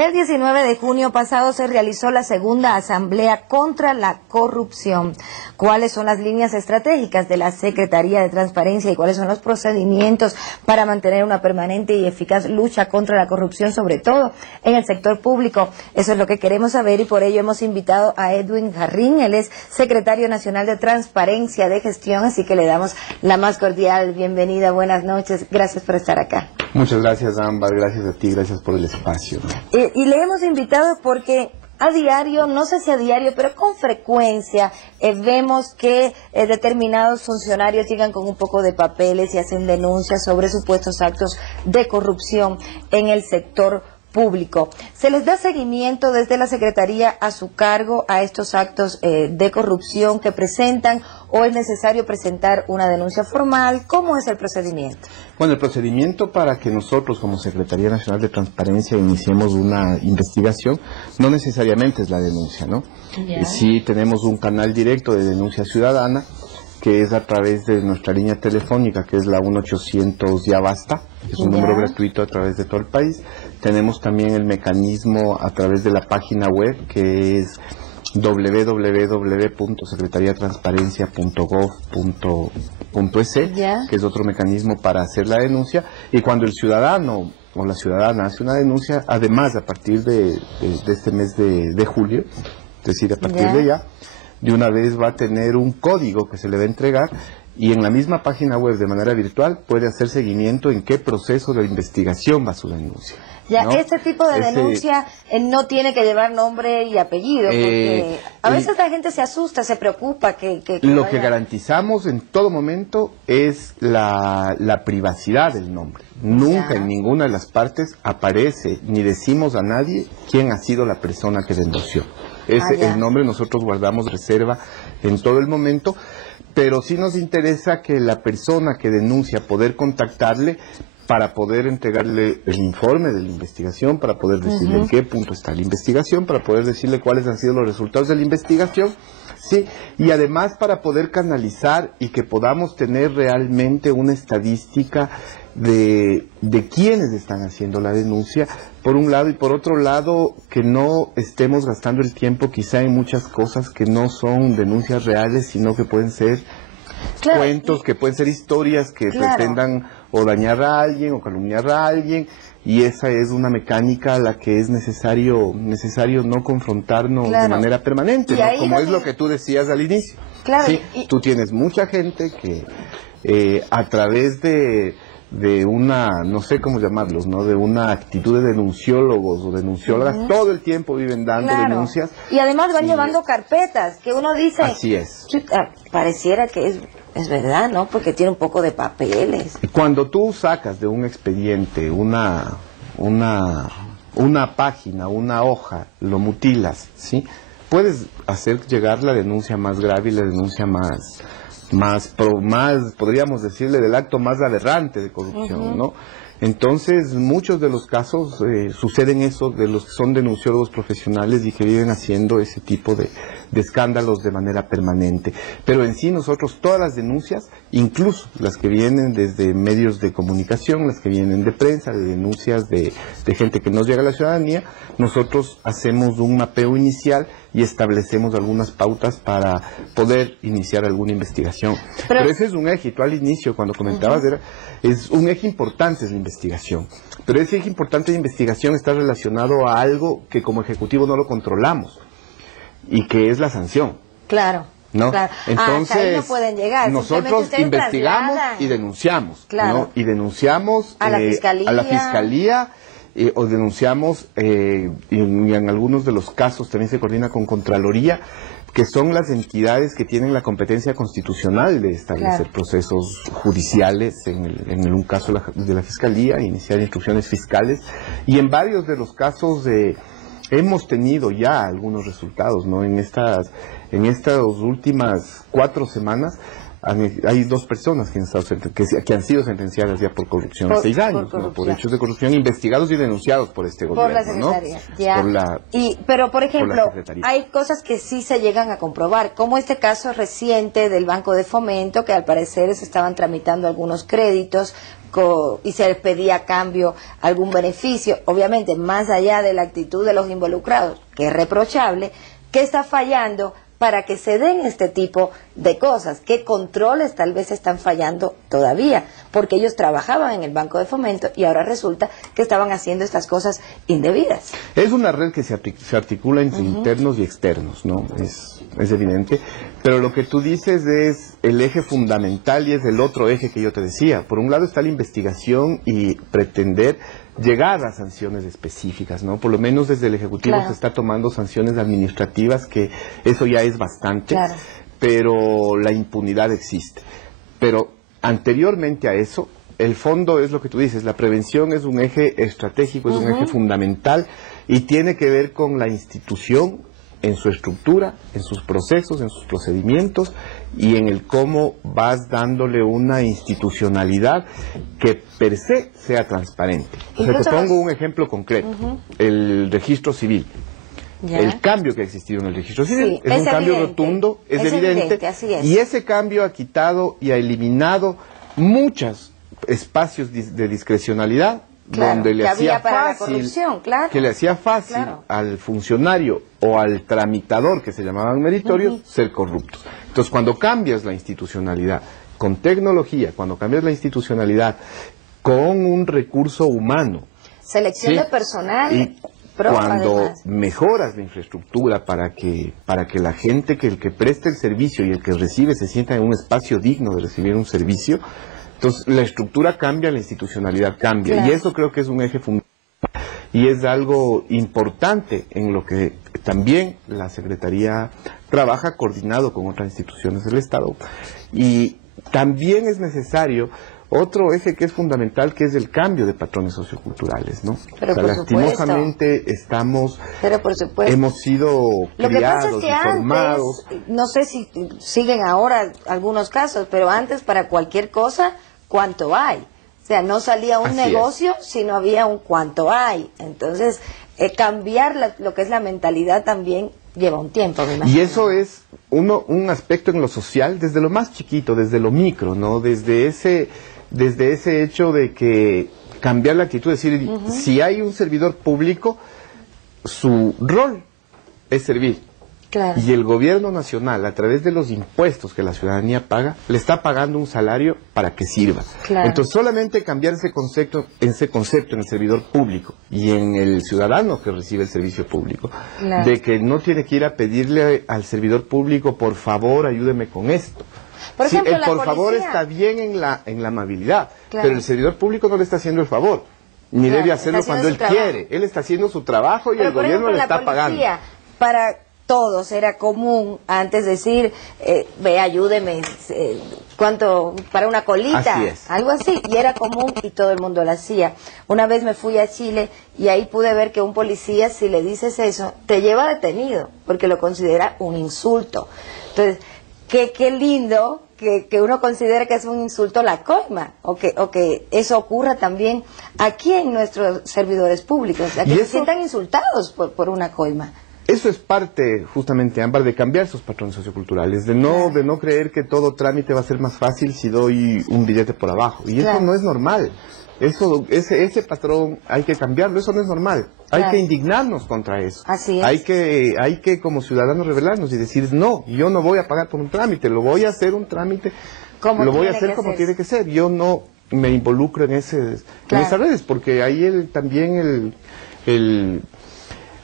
El 19 de junio pasado se realizó la segunda Asamblea contra la Corrupción. ¿Cuáles son las líneas estratégicas de la Secretaría de Transparencia y cuáles son los procedimientos para mantener una permanente y eficaz lucha contra la corrupción, sobre todo en el sector público? Eso es lo que queremos saber y por ello hemos invitado a Edwin Jarrín. Él es secretario nacional de Transparencia de Gestión, así que le damos la más cordial bienvenida. Buenas noches, gracias por estar acá. Muchas gracias, Ámbar, gracias a ti, gracias por el espacio. Y le hemos invitado porque a diario, no sé si a diario, pero con frecuencia vemos que determinados funcionarios llegan con un poco de papeles y hacen denuncias sobre supuestos actos de corrupción en el sector público. ¿Se les da seguimiento desde la Secretaría a su cargo a estos actos de corrupción que presentan o es necesario presentar una denuncia formal? ¿Cómo es el procedimiento? Bueno, el procedimiento para que nosotros como Secretaría Nacional de Transparencia iniciemos una investigación no necesariamente es la denuncia, ¿no? Sí tenemos un canal directo de denuncia ciudadana que es a través de nuestra línea telefónica, que es la 1-800 Ya Basta, es un número gratuito a través de todo el país. Tenemos también el mecanismo a través de la página web, que es www.secretariatransparencia.gov.es, que es otro mecanismo para hacer la denuncia. Y cuando el ciudadano o la ciudadana hace una denuncia, además a partir de este mes de julio, es decir, a partir de ya, de una vez va a tener un código que se le va a entregar y en la misma página web de manera virtual puede hacer seguimiento en qué proceso de investigación va su denuncia. Ya, ¿no? Este tipo de denuncia no tiene que llevar nombre y apellido, porque a veces la gente se asusta, se preocupa Lo que garantizamos en todo momento es la privacidad del nombre. Nunca en ninguna de las partes aparece ni decimos a nadie quién ha sido la persona que denunció. El nombre nosotros guardamos reserva en todo el momento, pero sí nos interesa que la persona que denuncia, poder contactarle para poder entregarle el informe de la investigación, para poder decirle en qué punto está la investigación, para poder decirle cuáles han sido los resultados de la investigación, sí, y además para poder canalizar y que podamos tener realmente una estadística de quiénes están haciendo la denuncia, por un lado, y por otro lado, que no estemos gastando el tiempo quizá en muchas cosas que no son denuncias reales, sino que pueden ser cuentos, que pueden ser historias que pretendan o dañar a alguien o calumniar a alguien, y esa es una mecánica a la que es necesario no confrontarnos de manera permanente, ¿no? Como es lo que tú decías al inicio. Sí, tú tienes mucha gente que a través de una, no sé cómo llamarlos, ¿no? De una actitud de denunciólogos o denunciólogas, todo el tiempo viven dando denuncias. Y además van llevando carpetas, que uno dice... Así es. Pareciera que es verdad, ¿no? Porque tiene un poco de papeles. Cuando tú sacas de un expediente una página, una hoja, lo mutilas, ¿sí? Puedes hacer llegar la denuncia más grave y la denuncia más podríamos decirle, del acto más aberrante de corrupción, ¿no? Entonces, muchos de los casos suceden eso, de los que son denunciólogos profesionales y que viven haciendo ese tipo de escándalos de manera permanente. Pero en sí nosotros todas las denuncias, incluso las que vienen desde medios de comunicación, las que vienen de prensa, de denuncias de gente que nos llega a la ciudadanía, nosotros hacemos un mapeo inicial y establecemos algunas pautas para poder iniciar alguna investigación. Pero ese es un eje, tú al inicio cuando comentabas, es un eje importante es la investigación, pero ese eje importante de investigación está relacionado a algo que como ejecutivo no lo controlamos y que es la sanción. Claro. ¿No? Entonces, ahí no pueden llegar. Nosotros investigamos y denunciamos, ¿no? Y denunciamos a la fiscalía o denunciamos y en algunos de los casos también se coordina con Contraloría, que son las entidades que tienen la competencia constitucional de establecer procesos judiciales, en un caso de la Fiscalía, iniciar instrucciones fiscales, y en varios de los casos hemos tenido ya algunos resultados, ¿no? En estas últimas 4 semanas hay 2 personas que han sido sentenciadas ya por corrupción a 6 años, por hechos de corrupción investigados y denunciados por este gobierno. Por la Secretaría, ¿no? ya. Pero, por ejemplo, hay cosas que sí se llegan a comprobar, como este caso reciente del Banco de Fomento, que al parecer se estaban tramitando algunos créditos y se les pedía a cambio algún beneficio, obviamente más allá de la actitud de los involucrados, que es reprochable. ¿Qué está fallando para que se den este tipo de cosas? ¿Qué controles tal vez están fallando todavía? Porque ellos trabajaban en el Banco de Fomento y ahora resulta que estaban haciendo estas cosas indebidas. Es una red que se articula entre internos y externos, ¿no? Es evidente. Pero lo que tú dices es el eje fundamental y es el otro eje que yo te decía. Por un lado está la investigación y pretender llegar a sanciones específicas, ¿no? Por lo menos desde el Ejecutivo se está tomando sanciones administrativas, que eso ya es bastante, pero la impunidad existe. Pero anteriormente a eso, el fondo es lo que tú dices, la prevención es un eje estratégico, es un eje fundamental y tiene que ver con la institución en su estructura, en sus procesos, en sus procedimientos y en el cómo vas dándole una institucionalidad que per se sea transparente. O sea, te pongo un ejemplo concreto, el registro civil. El cambio que ha existido en el registro civil es un cambio rotundo, es evidente, así es. Y ese cambio ha quitado y ha eliminado muchos espacios de discrecionalidad, donde le hacía fácil, que le hacía fácil al funcionario o al tramitador, que se llamaban meritorios, ser corruptos. Entonces, cuando cambias la institucionalidad con tecnología, cuando cambias la institucionalidad con un recurso humano, selección de personal, y cuando mejoras la infraestructura para que la gente, que el que presta el servicio y el que recibe se sienta en un espacio digno de recibir un servicio, entonces la estructura cambia, la institucionalidad cambia, y eso creo que es un eje fundamental y es algo importante en lo que también la Secretaría trabaja coordinado con otras instituciones del Estado. Y también es necesario otro eje que es fundamental, que es el cambio de patrones socioculturales, ¿no? Pero, o sea, lastimosamente hemos sido criados y formados. No sé si siguen ahora algunos casos, pero antes para cualquier cosa, ¿cuánto hay? O sea, no salía un negocio si no había un cuánto hay. Entonces, cambiar lo que es la mentalidad también lleva un tiempo, me imagino. Y eso es un aspecto en lo social, desde lo más chiquito, desde lo micro, ¿no? Desde ese hecho de que cambiar la actitud, es decir, si hay un servidor público, su rol es servir. Claro. Y el gobierno nacional, a través de los impuestos que la ciudadanía paga, le está pagando un salario para que sirva. Claro. Entonces, solamente cambiar ese concepto en el servidor público y en el ciudadano que recibe el servicio público, de que no tiene que ir a pedirle al servidor público, por favor, ayúdeme con esto. Por ejemplo, el por favor está bien en la amabilidad, pero el servidor público no le está haciendo el favor, ni debe hacerlo cuando él quiere. Él está haciendo su trabajo y el gobierno le está pagando. Para todos era común antes decir, ve, ayúdeme, ¿cuánto? Para una colita, algo así, y era común y todo el mundo lo hacía. Una vez me fui a Chile y ahí pude ver que un policía, si le dices eso, te lleva detenido, porque lo considera un insulto. Entonces, qué lindo que uno considere que es un insulto la coima, o que eso ocurra también aquí en nuestros servidores públicos, que se sientan insultados por una coima. Eso es parte, justamente, Ámbar, de cambiar sus patrones socioculturales, de no creer que todo trámite va a ser más fácil si doy un billete por abajo. Y eso no es normal. Ese patrón hay que cambiarlo, eso no es normal. Hay que indignarnos contra eso. Así es. Hay que como ciudadanos rebelarnos y decir, no, yo no voy a pagar por un trámite, lo voy a hacer un trámite, lo voy a hacer como tiene que ser. Yo no me involucro en esas redes, porque ahí también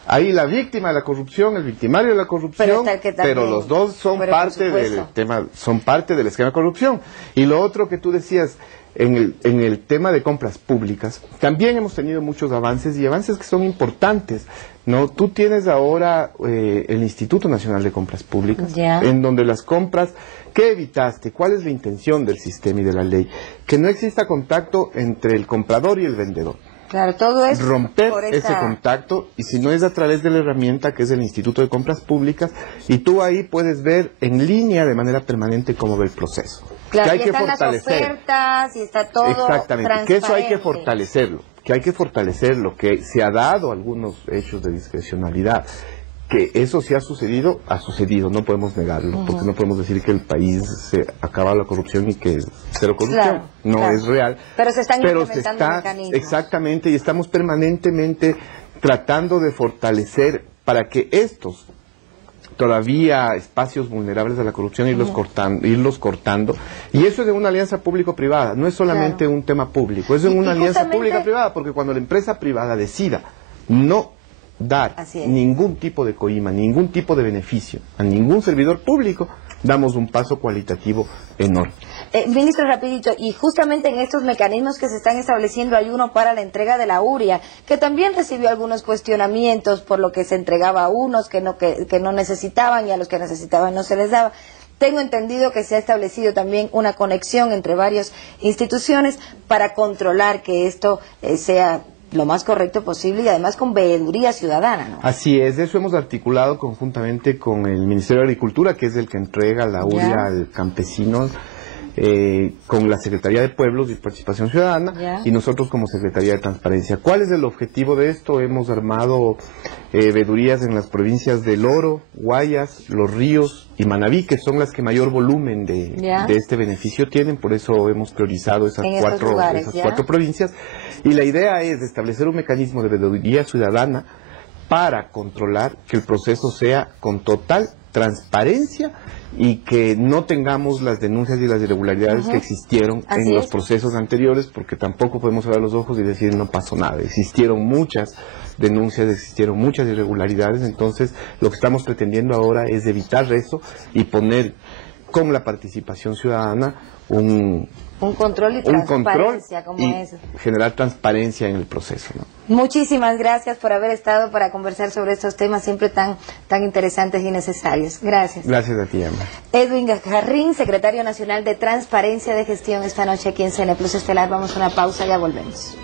hay la víctima de la corrupción, el victimario de la corrupción, pero los dos son parte del tema, son parte del esquema de corrupción. Y lo otro que tú decías, en el tema de compras públicas, también hemos tenido muchos avances, y avances que son importantes, ¿no? Tú tienes ahora el Instituto Nacional de Compras Públicas, en donde las compras, ¿qué evitaste? ¿Cuál es la intención del sistema y de la ley? Que no exista contacto entre el comprador y el vendedor. Claro, todo es romper ese contacto, y si no es a través de la herramienta que es el Instituto de Compras Públicas, y tú ahí puedes ver en línea de manera permanente cómo va el proceso. Claro, que hay y que están fortalecer. Las ofertas y está todo exactamente, que eso hay que fortalecerlo, que se ha dado algunos hechos de discrecionalidad. Que eso sí ha sucedido, no podemos negarlo, porque no podemos decir que el país se acaba la corrupción y que cero corrupción, es real. Pero se están implementando mecanismos. Exactamente, y estamos permanentemente tratando de fortalecer para que estos todavía espacios vulnerables de la corrupción irlos cortando, y eso es de una alianza público-privada, no es solamente un tema público, es de una alianza pública-privada, porque cuando la empresa privada decida no dar ningún tipo de coima, ningún tipo de beneficio a ningún servidor público, damos un paso cualitativo enorme. Ministro, rapidito, y justamente en estos mecanismos que se están estableciendo hay uno para la entrega de la URIA, que también recibió algunos cuestionamientos por lo que se entregaba a unos que no necesitaban, y a los que necesitaban no se les daba. Tengo entendido que se ha establecido también una conexión entre varias instituciones para controlar que esto sea lo más correcto posible, y además con veeduría ciudadana, ¿no? Así es, eso hemos articulado conjuntamente con el Ministerio de Agricultura, que es el que entrega la URIA al campesino, con la Secretaría de Pueblos y Participación Ciudadana, y nosotros como Secretaría de Transparencia. ¿Cuál es el objetivo de esto? Hemos armado veedurías en las provincias del Oro, Guayas, Los Ríos y Manabí, que son las que mayor volumen de este beneficio tienen, por eso hemos priorizado esas cuatro provincias, y la idea es establecer un mecanismo de veeduría ciudadana para controlar que el proceso sea con total transparencia y que no tengamos las denuncias y las irregularidades que existieron en los procesos anteriores, porque tampoco podemos cerrar los ojos y decir no pasó nada. Existieron muchas denuncias, existieron muchas irregularidades, entonces lo que estamos pretendiendo ahora es evitar eso y poner con la participación ciudadana un control y transparencia, generar transparencia en el proceso, ¿no? Muchísimas gracias por haber estado para conversar sobre estos temas siempre tan interesantes y necesarios. Gracias. Gracias a ti, Emma. Edwin Gajarrín, secretario nacional de Transparencia de Gestión, esta noche aquí en CN Plus Estelar. Vamos a una pausa, ya volvemos.